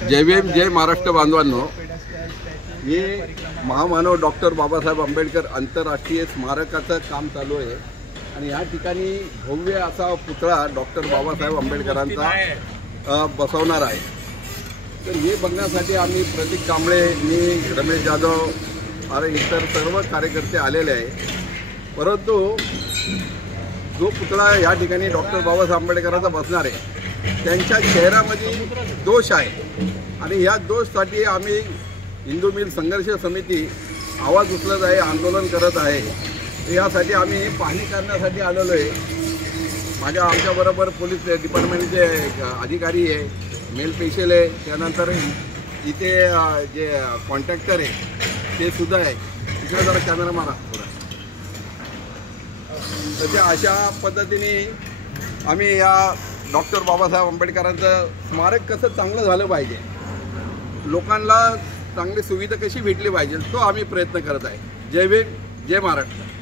जय भीम जय महाराष्ट्र बांधवांनो, हे महामानव डॉक्टर बाबासाहेब आंबेडकर आंतरराष्ट्रीय स्मारकाचं काम चालू आहे आणि या ठिकाणी भव्य असा पुतळा डॉक्टर बाबासाहेब आंबेडकरांचा बसवणार आहे। तर हे बघण्यासाठी आम्ही प्रतीक कांबळे, मी, रमेश जाधव आणि इतर सर्व कार्यकर्ते आलेले आहे। परंतु जो पुतळा या ठिकाणी डॉक्टर बाबासाहेब आंबेडकरांचा बसणार आहे त्यांच्या चेहऱ्यामध्ये दोष आहे आणि या दोषसाठी आम्ही हिंदू मिल संघर्ष समिती आवाज उचलत आहे, आंदोलन करत आहे। यासाठी आम्ही पाहणी करण्यासाठी आलेलो आहे। आमच्याबरोबर पोलीस डिपार्टमेंटचे अधिकारी आहे, मेल पेशल आहे, त्यानंतर इथे जे कॉन्ट्रॅक्टर आहे ते सुद्धा आहे। इकडे जरा कॅमेरा मारा थोडा। तर अशा पद्धतीने आम्ही या डॉक्टर बाबासाहेब आंबेडकरांचं स्मारक कसं चांगलं झालं पाहिजे, लोकांना चांगली सुविधा कशी भेटली पाहिजे, तो आम्ही प्रयत्न करत आहे। जय भीम जय महाराष्ट्र।